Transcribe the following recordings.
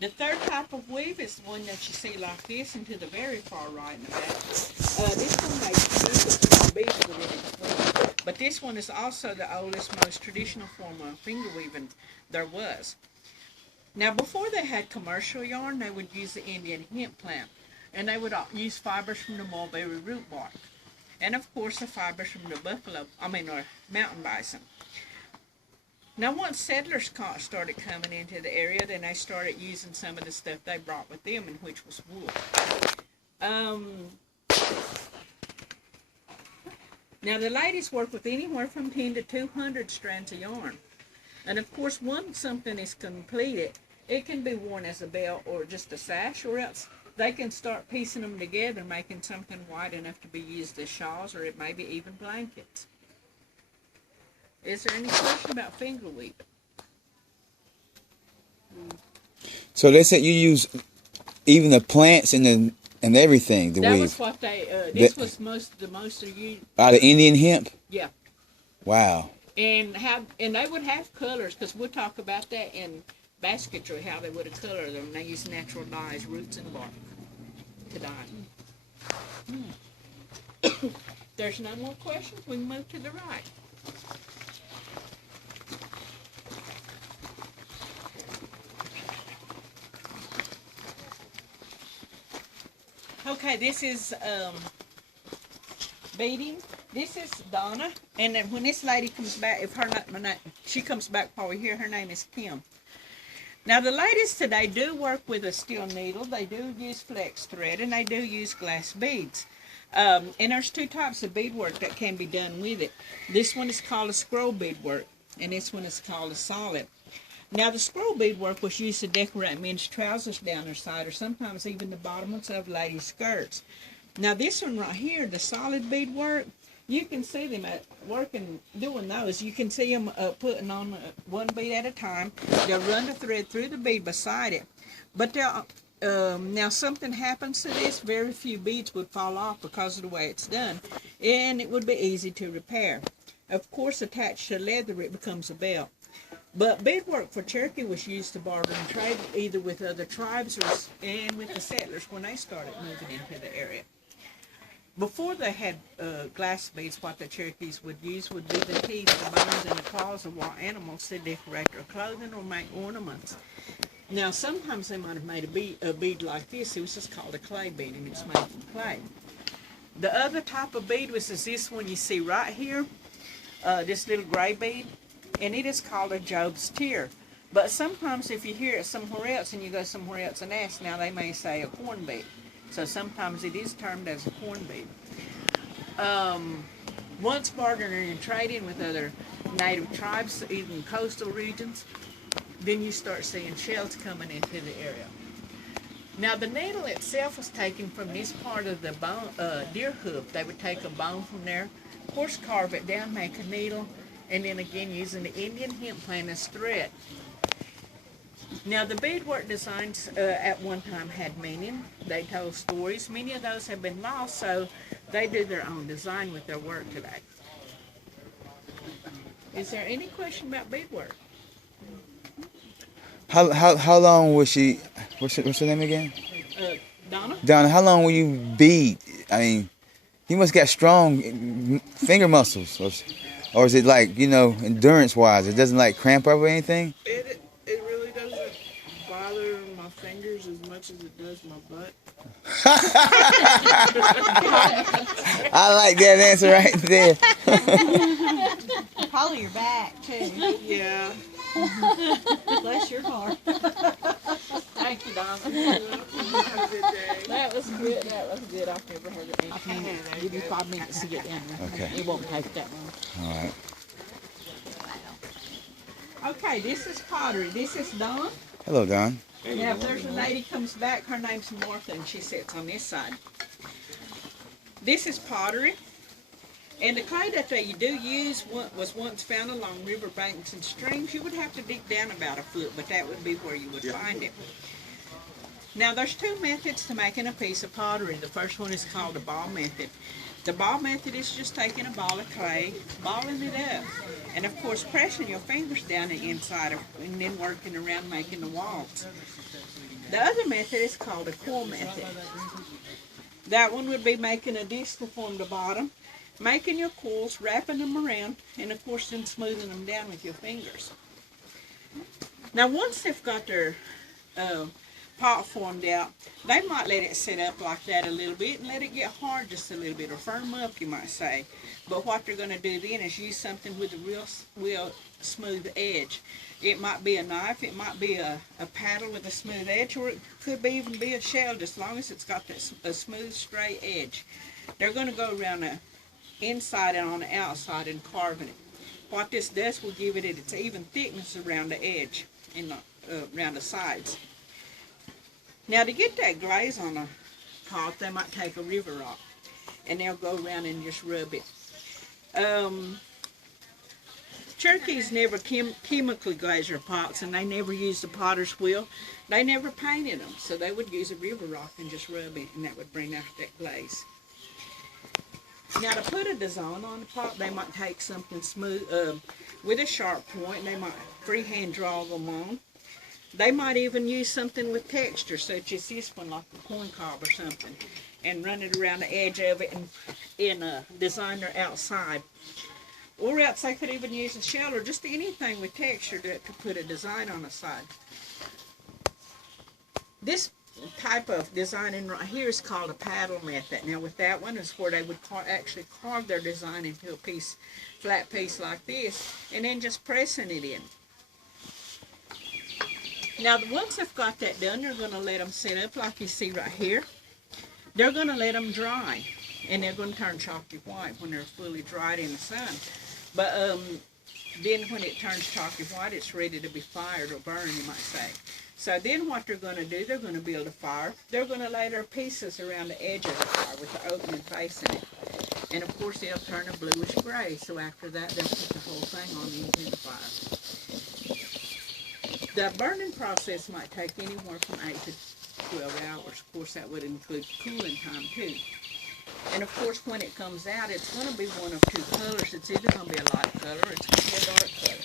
The third type of weave is the one that you see like this and to the very far right in the back. This one makes beads within its weave. But this one is also the oldest, most traditional form of finger weaving there was. Now, before they had commercial yarn, they would use the Indian hemp plant. And they would use fibers from the mulberry root bark. And, of course, the fibers from the or mountain bison. Now, once settlers started coming into the area, then they started using some of the stuff they brought with them, and which was wool. Now, the ladies work with anywhere from 10 to 200 strands of yarn. And, of course, once something is completed, it can be worn as a belt or just a sash, or else they can start piecing them together, making something wide enough to be used as shawls, or it may be even blankets. Is there any question about finger weaving? So they said you use even the plants and everything to that weave. That was what they. This was the most of you. Out of Indian hemp. Yeah. Wow. And they would have colors, because we'll talk about that in basketry, how they would have colored them. They use natural dyes, roots and bark to dye. There's no more questions. We can move to the right. Okay, this is beading. This is Donna, and then when this lady comes back, she comes back while we're here, her name is Kim. Now, the ladies today do work with a steel needle. They do use flex thread, and they do use glass beads. And there's two types of beadwork that can be done with it. This one is called a scroll beadwork, and this one is called a solid. Now, the scroll beadwork was used to decorate men's trousers down their side, or sometimes even the bottoms of ladies' skirts. Now, this one right here, the solid beadwork, you can see them at working, doing those. You can see them putting on one bead at a time. They'll run the thread through the bead beside it. But now something happens to this, very few beads would fall off because of the way it's done, and it would be easy to repair. Of course, attached to leather, it becomes a belt. But beadwork for Cherokee was used to barter and trade either with other tribes and with the settlers when they started moving into the area. Before they had glass beads, what the Cherokees would use would be the teeth, the bones, and the claws of wild animals to decorate their clothing or make ornaments. Now, sometimes they might have made a bead like this. It was just called a clay bead, and it's made from clay. The other type of bead was this one you see right here, this little gray bead, and it is called a Job's tear. But sometimes if you hear it somewhere else and you go somewhere else and ask, now they may say a corn bead. So sometimes it is termed as a corn bead. Once bartering and trading with other native tribes, even coastal regions, then you start seeing shells coming into the area. Now, the needle itself was taken from this part of the bone, deer hoof. They would take a bone from there, of course, carve it down, make a needle, and then again using the Indian hemp plant as thread. Now, the beadwork designs at one time had meaning. They told stories. Many of those have been lost, so they do their own design with their work today. Is there any question about beadwork? How long was she? What's her name again? Donna. Donna, how long will you bead? I mean, you must got strong finger muscles, or is it like, endurance wise? It doesn't like cramp up or anything? It really doesn't bother my fingers as much as it does my butt. I like that answer right there. Probably your back too. Yeah. Bless your heart. Thank you, Donna. Have a good day. That was good. That was good. I've never heard it. I'll give you 5 minutes to get down there. Okay. It won't take that long. All right. Okay, this is pottery. This is Dawn. Hello, Don. Now, if there's a lady comes back, her name's Martha, and she sits on this side. This is pottery. And the clay that they do use was once found along river banks and streams. You would have to dig down about a foot, but that would be where you would find it. Now, there's two methods to making a piece of pottery. The first one is called the ball method. The ball method is just taking a ball of clay, balling it up, and of course pressing your fingers down the inside of, and then working around making the walls. The other method is called a core method. That one would be making a disc to form the bottom, making your coils, wrapping them around, and of course then smoothing them down with your fingers. Now once they've got their pot formed out, they might let it sit up like that a little bit and let it get hard just a little bit, or firm up you might say. But what they're going to do then is use something with a real smooth edge. It might be a knife, it might be a paddle with a smooth edge, or it could be even be a shell, just as long as it's got a smooth straight edge. They're going to go around the inside and on the outside and carving it. What this does will give it its even thickness around the edge and around the sides. Now to get that glaze on a pot, they might take a river rock and they'll go around and just rub it. Cherokees never chemically glaze their pots, and they never used the potter's wheel. They never painted them, so they would use a river rock and just rub it, and that would bring out that glaze. Now to put a design on the pot, they might take something smooth with a sharp point, and they might freehand draw them on. They might even use something with texture, such as this one, like a corn cob or something, and run it around the edge of it and design their outside. Or else they could even use a shell or just anything with texture to put a design on the side. This type of designing right here is called a paddle method. Now with that one is where they would actually carve their design into a flat piece like this, and then just pressing it in. Now, once they've got that done, they're going to let them sit up like you see right here. They're going to let them dry, and they're going to turn chalky white when they're fully dried in the sun. But then when it turns chalky white, it's ready to be fired or burned, you might say. So then what they're going to do, they're going to build a fire. They're going to lay their pieces around the edge of the fire with the opening facing it. And of course, they'll turn a bluish gray. So after that, they'll put the whole thing on into the fire. The burning process might take anywhere from 8 to 12 hours. Of course, that would include cooling time too. And of course, when it comes out, it's going to be one of two colors. It's either going to be a light color or it's going to be a dark color.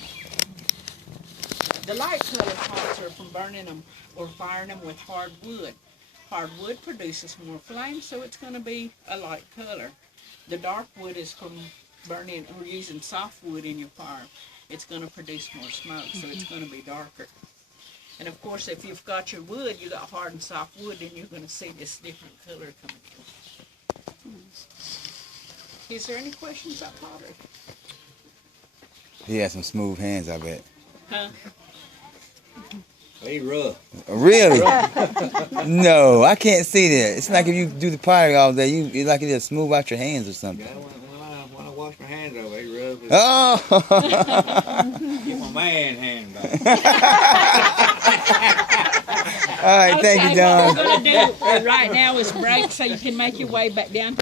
The light color pots are from burning them or firing them with hard wood. Hard wood produces more flame, so it's going to be a light color. The dark wood is from burning or using soft wood in your fire. It's going to produce more smoke, so it's going to be darker. And of course, if you've got your wood, you got hard and soft wood, then you're going to see this different color coming through. Is there any questions about pottery? He has some smooth hands, I bet. Huh? He rough. Really? No, I can't see that. It's like if you do the pottery all day, it's like it just smooth out your hands or something. Yeah, when I wash my hands over, he rough. Oh! Get my man hand back. All right, thank you, Don. What we're going to do right now is break so you can make your way back down to the